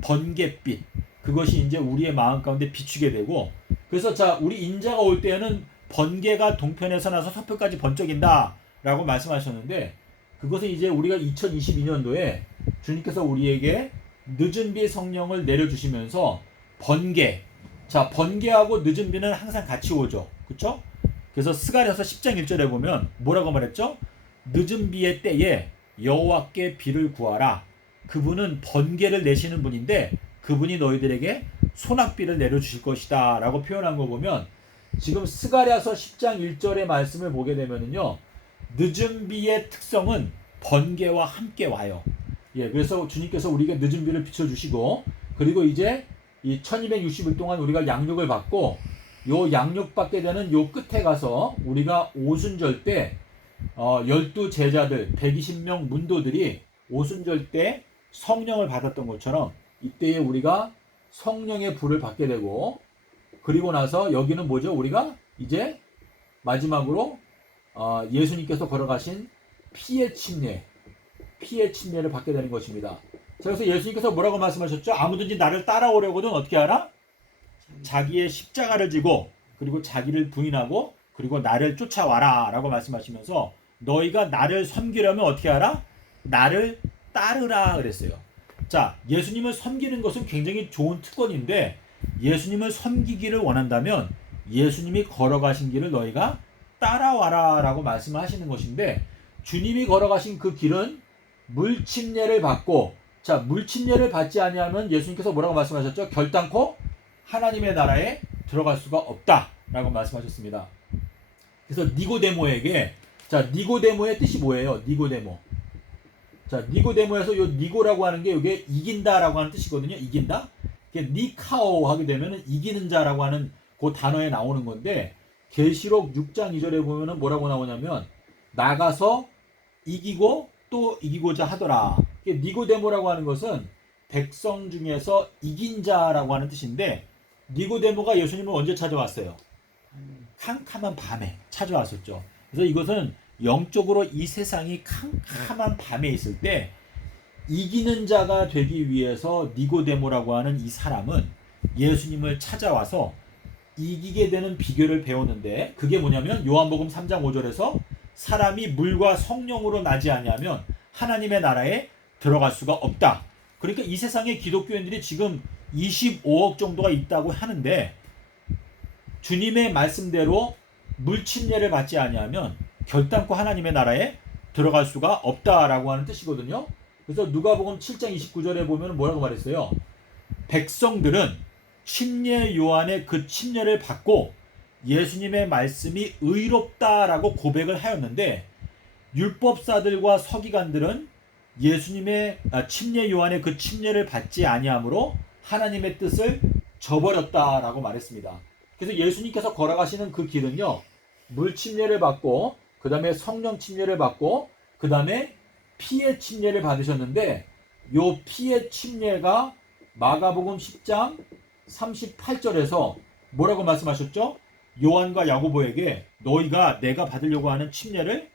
번갯빛, 그것이 이제 우리의 마음 가운데 비추게 되고, 그래서 자, 우리 인자가 올 때에는 번개가 동편에서 나서 서편까지 번쩍인다 라고 말씀하셨는데, 그것은 이제 우리가 2022년도에 주님께서 우리에게 늦은 비 성령을 내려주시면서 번개, 자, 번개하고 늦은 비는 항상 같이 오죠. 그쵸? 그래서 스가랴서 10장 1절에 보면 뭐라고 말했죠? 늦은 비의 때에 여호와께 비를 구하라. 그분은 번개를 내시는 분인데 그분이 너희들에게 소낙비를 내려주실 것이다 라고 표현한 거 보면, 지금 스가랴서 10장 1절의 말씀을 보게 되면은요, 늦은 비의 특성은 번개와 함께 와요. 예, 그래서 주님께서 우리에게 늦은 비를 비춰주시고, 그리고 이제 이 1260일 동안 우리가 양육을 받고, 요 양육 받게 되는 요 끝에 가서 우리가 오순절 때 12 제자들 120명 문도들이 오순절 때 성령을 받았던 것처럼 이때에 우리가 성령의 불을 받게 되고, 그리고 나서 여기는 뭐죠? 우리가 이제 마지막으로 예수님께서 걸어가신 피의 침례를 받게 되는 것입니다. 그래서 예수님께서 뭐라고 말씀하셨죠? 아무든지 나를 따라오려거든 어떻게 하라? 자기의 십자가를 지고 그리고 자기를 부인하고 그리고 나를 쫓아와라 라고 말씀하시면서, 너희가 나를 섬기려면 어떻게 하라? 나를 따르라 그랬어요. 자, 예수님을 섬기는 것은 굉장히 좋은 특권인데, 예수님을 섬기기를 원한다면 예수님이 걸어가신 길을 너희가 따라와라 라고 말씀하시는 것인데, 주님이 걸어가신 그 길은 물침례를 받고, 자, 물침례를 받지 아니하면 예수님께서 뭐라고 말씀하셨죠? 결단코 하나님의 나라에 들어갈 수가 없다 라고 말씀하셨습니다. 그래서 니고데모에게, 자, 니고데모의 뜻이 뭐예요? 니고데모. 자, 니고데모에서 요 니고라고 하는 게 이게 이긴다라고 하는 뜻이거든요. 이긴다. 이게 니카오 하게 되면은 이기는 자라고 하는 그 단어에 나오는 건데, 계시록 6장 2절에 보면은 뭐라고 나오냐면 나가서 이기고 또 이기고자 하더라. 이게 니고데모라고 하는 것은 백성 중에서 이긴 자라고 하는 뜻인데, 니고데모가 예수님을 언제 찾아왔어요? 캄캄한 밤에 찾아왔었죠. 그래서 이것은 영적으로 이 세상이 캄캄한 밤에 있을 때 이기는 자가 되기 위해서 니고데모라고 하는 이 사람은 예수님을 찾아와서 이기게 되는 비결을 배웠는데, 그게 뭐냐면 요한복음 3장 5절에서 사람이 물과 성령으로 나지 아니하면 하나님의 나라에 들어갈 수가 없다. 그러니까 이 세상에 기독교인들이 지금 25억 정도가 있다고 하는데, 주님의 말씀대로 물침례를 받지 아니하면 결단코 하나님의 나라에 들어갈 수가 없다라고 하는 뜻이거든요. 그래서 누가복음 7장 29절에 보면 뭐라고 말했어요? 백성들은 침례 요한의 그 침례를 받고 예수님의 말씀이 의롭다라고 고백을 하였는데, 율법사들과 서기관들은 예수님의 침례 요한의 그 침례를 받지 아니하므로 하나님의 뜻을 저버렸다라고 말했습니다. 그래서 예수님께서 걸어가시는 그 길은요, 물 침례를 받고 그 다음에 성령 침례를 받고 그 다음에 피의 침례를 받으셨는데, 요 피의 침례가 마가복음 10장 38절에서 뭐라고 말씀하셨죠? 요한과 야고보에게 너희가 내가 받으려고 하는 침례를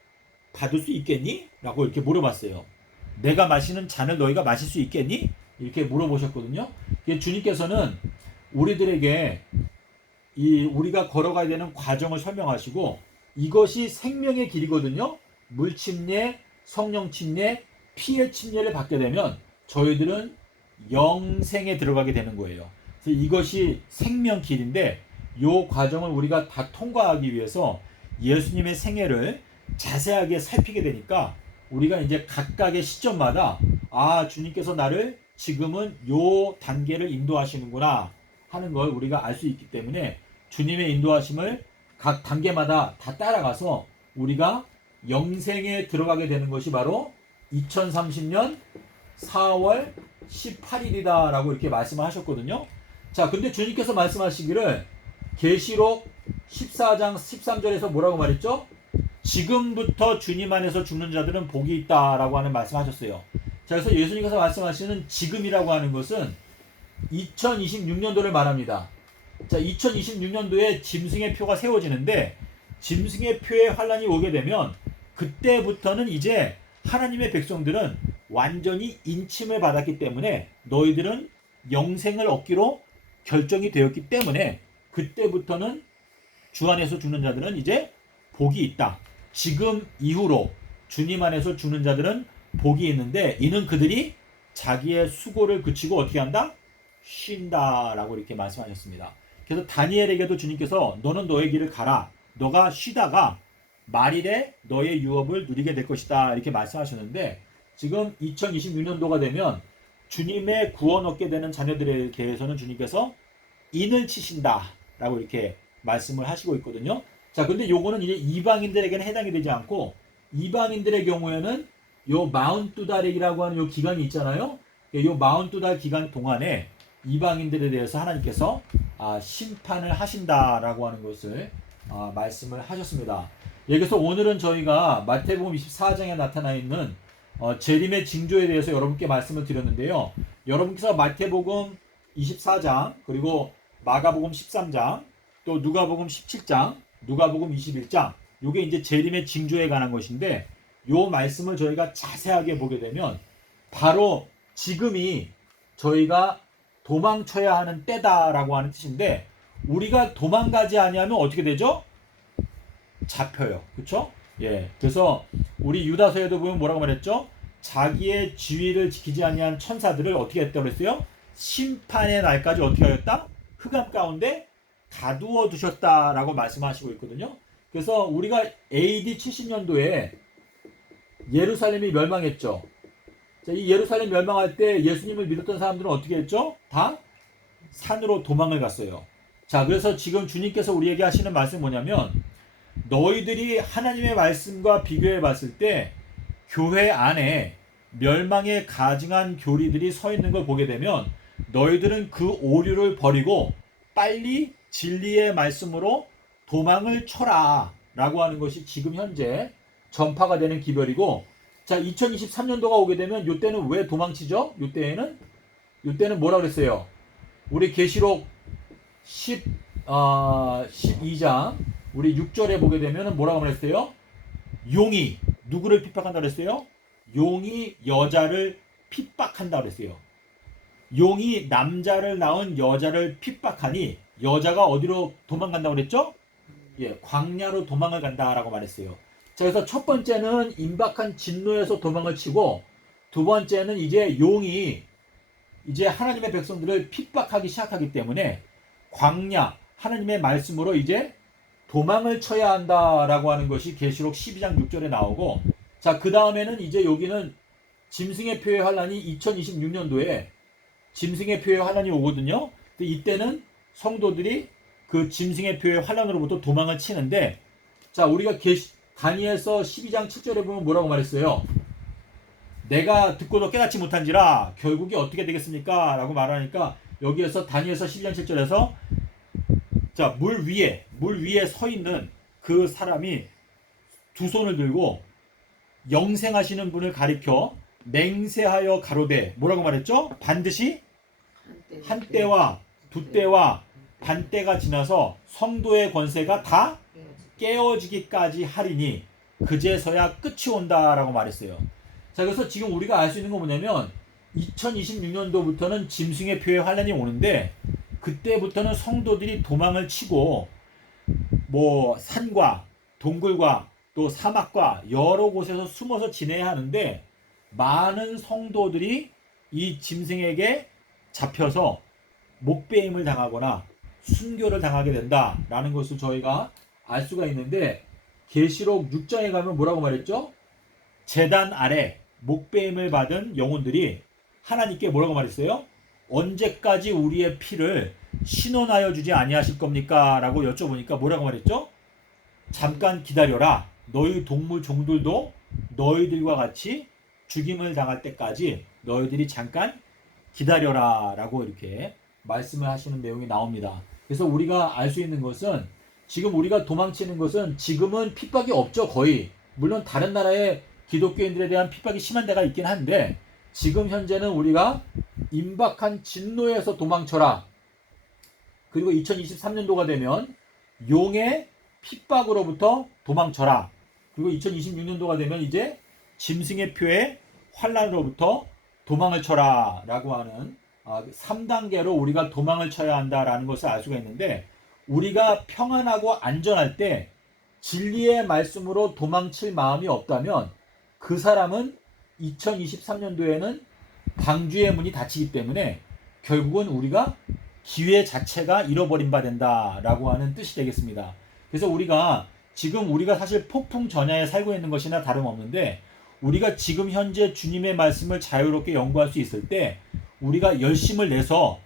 받을 수 있겠니? 라고 이렇게 물어봤어요. 내가 마시는 잔을 너희가 마실 수 있겠니? 이렇게 물어보셨거든요. 주님께서는 우리들에게 우리가 걸어가야 되는 과정을 설명하시고, 이것이 생명의 길이거든요. 물 침례, 성령 침례, 피의 침례를 받게 되면 저희들은 영생에 들어가게 되는 거예요. 그래서 이것이 생명 길인데, 이 과정을 우리가 다 통과하기 위해서 예수님의 생애를 자세하게 살피게 되니까 우리가 이제 각각의 시점마다 주님께서 나를 지금은 요 단계를 인도하시는구나 하는 걸 우리가 알 수 있기 때문에, 주님의 인도하심을 각 단계마다 다 따라가서 우리가 영생에 들어가게 되는 것이 바로 2030년 4월 18일이다 라고 이렇게 말씀을 하셨거든요. 자, 근데 주님께서 말씀하시기를 계시록 14장 13절에서 뭐라고 말했죠? 지금부터 주님 안에서 죽는 자들은 복이 있다라고 하는 말씀하셨어요. 자, 그래서 예수님께서 말씀하시는 지금이라고 하는 것은 2026년도를 말합니다. 자, 2026년도에 짐승의 표가 세워지는데, 짐승의 표에 환란이 오게 되면 그때부터는 이제 하나님의 백성들은 완전히 인침을 받았기 때문에, 너희들은 영생을 얻기로 결정이 되었기 때문에 그때부터는 주 안에서 죽는 자들은 이제 복이 있다. 지금 이후로 주님 안에서 죽는 자들은 복이 있는데 이는 그들이 자기의 수고를 그치고 어떻게 한다? 쉰다라고 이렇게 말씀하셨습니다. 그래서 다니엘에게도 주님께서 너는 너의 길을 가라. 너가 쉬다가 말일에 너의 유업을 누리게 될 것이다. 이렇게 말씀하셨는데 지금 2026년도가 되면 주님의 구원 얻게 되는 자녀들에 대해서는 주님께서 인을 치신다라고 이렇게 말씀을 하시고 있거든요. 자, 근데 요거는 이제 이방인들에게는 해당이 되지 않고 이방인들의 경우에는 요 42달이라고 하는 요 기간이 있잖아요. 요 42달 기간 동안에 이방인들에 대해서 하나님께서 심판을 하신다라고 하는 것을 말씀을 하셨습니다. 여기서 오늘은 저희가 마태복음 24장에 나타나 있는 재림의 징조에 대해서 여러분께 말씀을 드렸는데요. 여러분께서 마태복음 24장 그리고 마가복음 13장 또 누가복음 17장 누가복음 21장 요게 이제 재림의 징조에 관한 것인데 요 말씀을 저희가 자세하게 보게 되면 바로 지금이 저희가 도망쳐야 하는 때다라고 하는 뜻인데 우리가 도망가지 아니하면 어떻게 되죠? 잡혀요. 그렇죠? 예. 그래서 우리 유다서에도 보면 뭐라고 말했죠? 자기의 지위를 지키지 아니한 천사들을 어떻게 했다고 그랬어요? 심판의 날까지 어떻게 하였다? 흑암 가운데 가두어 두셨다라고 말씀하시고 있거든요. 그래서 우리가 AD 70년도에 예루살렘이 멸망했죠. 자, 이 예루살렘 멸망할 때 예수님을 믿었던 사람들은 어떻게 했죠? 다 산으로 도망을 갔어요. 자, 그래서 지금 주님께서 우리에게 하시는 말씀은 뭐냐면 너희들이 하나님의 말씀과 비교해 봤을 때 교회 안에 멸망에 가증한 교리들이 서 있는 걸 보게 되면 너희들은 그 오류를 버리고 빨리 진리의 말씀으로 도망을 쳐라 라고 하는 것이 지금 현재 전파가 되는 기별이고 자 2023년도가 오게 되면 이때는 왜 도망치죠? 이때는 뭐라 그랬어요? 우리 계시록 12장 우리 6절에 보게 되면 뭐라고 말했어요? 용이 누구를 핍박한다 그랬어요? 용이 여자를 핍박한다 그랬어요. 용이 남자를 낳은 여자를 핍박하니 여자가 어디로 도망간다고 그랬죠? 예, 광야로 도망을 간다라고 말했어요. 자, 그래서 첫 번째는 임박한 진노에서 도망을 치고 두 번째는 이제 용이 이제 하나님의 백성들을 핍박하기 시작하기 때문에 광야 하나님의 말씀으로 이제 도망을 쳐야 한다라고 하는 것이 계시록 12장 6절에 나오고 자, 그 다음에는 이제 여기는 짐승의 표의 환란이 2026년도에 짐승의 표의 환란이 오거든요. 근데 이때는 성도들이 그 짐승의 표의 환란으로부터 도망을 치는데 자, 우리가 다니엘서 12장 7절에 보면 뭐라고 말했어요? 내가 듣고도 깨닫지 못한지라 결국이 어떻게 되겠습니까? 라고 말하니까 여기에서 다니엘서 12장 7절에서 자, 물 위에 서 있는 그 사람이 두 손을 들고 영생하시는 분을 가리켜 맹세하여 가로되 뭐라고 말했죠? 반드시 한 때와 두 때와 반 때가 지나서 성도의 권세가 다 깨어지기까지 하리니 그제서야 끝이 온다라고 말했어요. 자, 그래서 지금 우리가 알 수 있는 건 뭐냐면 2026년도부터는 짐승의 표의 환란이 오는데 그때부터는 성도들이 도망을 치고 뭐 산과 동굴과 또 사막과 여러 곳에서 숨어서 지내야 하는데 많은 성도들이 이 짐승에게 잡혀서 목배임을 당하거나 순교를 당하게 된다라는 것을 저희가 알 수가 있는데 계시록 6장에 가면 뭐라고 말했죠? 제단 아래 목배임을 받은 영혼들이 하나님께 뭐라고 말했어요? 언제까지 우리의 피를 신원하여 주지 아니하실 겁니까? 라고 여쭤보니까 뭐라고 말했죠? 잠깐 기다려라. 너희 동물 종들도 너희들과 같이 죽임을 당할 때까지 너희들이 잠깐 기다려라 라고 이렇게 말씀을 하시는 내용이 나옵니다. 그래서 우리가 알 수 있는 것은 지금 우리가 도망치는 것은 지금은 핍박이 없죠. 거의. 물론 다른 나라의 기독교인들에 대한 핍박이 심한 데가 있긴 한데 지금 현재는 우리가 임박한 진노에서 도망쳐라. 그리고 2023년도가 되면 용의 핍박으로부터 도망쳐라. 그리고 2026년도가 되면 이제 짐승의 표의 환란으로부터 도망을 쳐라 라고 하는 3단계로 우리가 도망을 쳐야 한다라는 것을 알 수가 있는데 우리가 평안하고 안전할 때 진리의 말씀으로 도망칠 마음이 없다면 그 사람은 2023년도에는 방주의 문이 닫히기 때문에 결국은 우리가 기회 자체가 잃어버린 바 된다라고 하는 뜻이 되겠습니다. 그래서 지금 우리가 사실 폭풍 전야에 살고 있는 것이나 다름없는데, 우리가 지금 현재 주님의 말씀을 자유롭게 연구할 수 있을 때 우리가 열심을 내서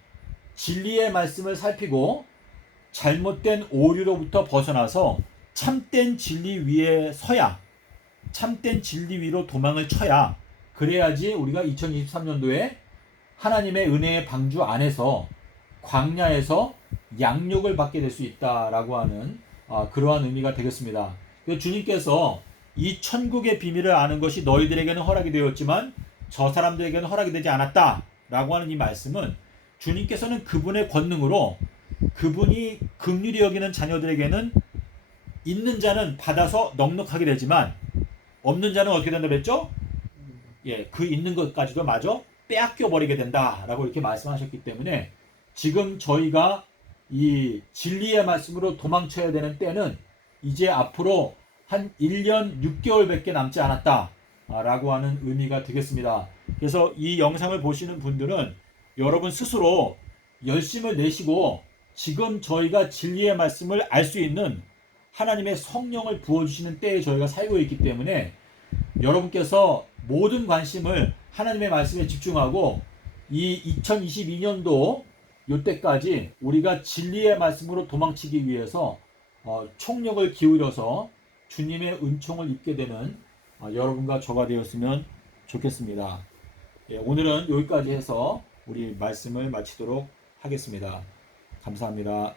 진리의 말씀을 살피고 잘못된 오류로부터 벗어나서 참된 진리 위에 서야, 참된 진리 위로 도망을 쳐야, 그래야지 우리가 2023년도에 하나님의 은혜의 방주 안에서 광야에서 양육을 받게 될 수 있다라고 하는 그러한 의미가 되겠습니다. 주님께서 이 천국의 비밀을 아는 것이 너희들에게는 허락이 되었지만 저 사람들에게는 허락이 되지 않았다라고 하는 이 말씀은, 주님께서는 그분의 권능으로 그분이 긍휼히 여기는 자녀들에게는 있는 자는 받아서 넉넉하게 되지만 없는 자는 어떻게 된다고 했죠? 그 있는 것까지도 마저 빼앗겨 버리게 된다라고 이렇게 말씀하셨기 때문에, 지금 저희가 이 진리의 말씀으로 도망쳐야 되는 때는 이제 앞으로 한 1년 6개월밖에 남지 않았다라고 하는 의미가 되겠습니다. 그래서 이 영상을 보시는 분들은 여러분 스스로 열심을 내시고 지금 저희가 진리의 말씀을 알 수 있는 하나님의 성령을 부어주시는 때에 저희가 살고 있기 때문에, 여러분께서 모든 관심을 하나님의 말씀에 집중하고 이 2022년도 요때까지 우리가 진리의 말씀으로 도망치기 위해서 총력을 기울여서 주님의 은총을 입게 되는 여러분과 저가 되었으면 좋겠습니다. 오늘은 여기까지 해서 우리 말씀을 마치도록 하겠습니다. 감사합니다.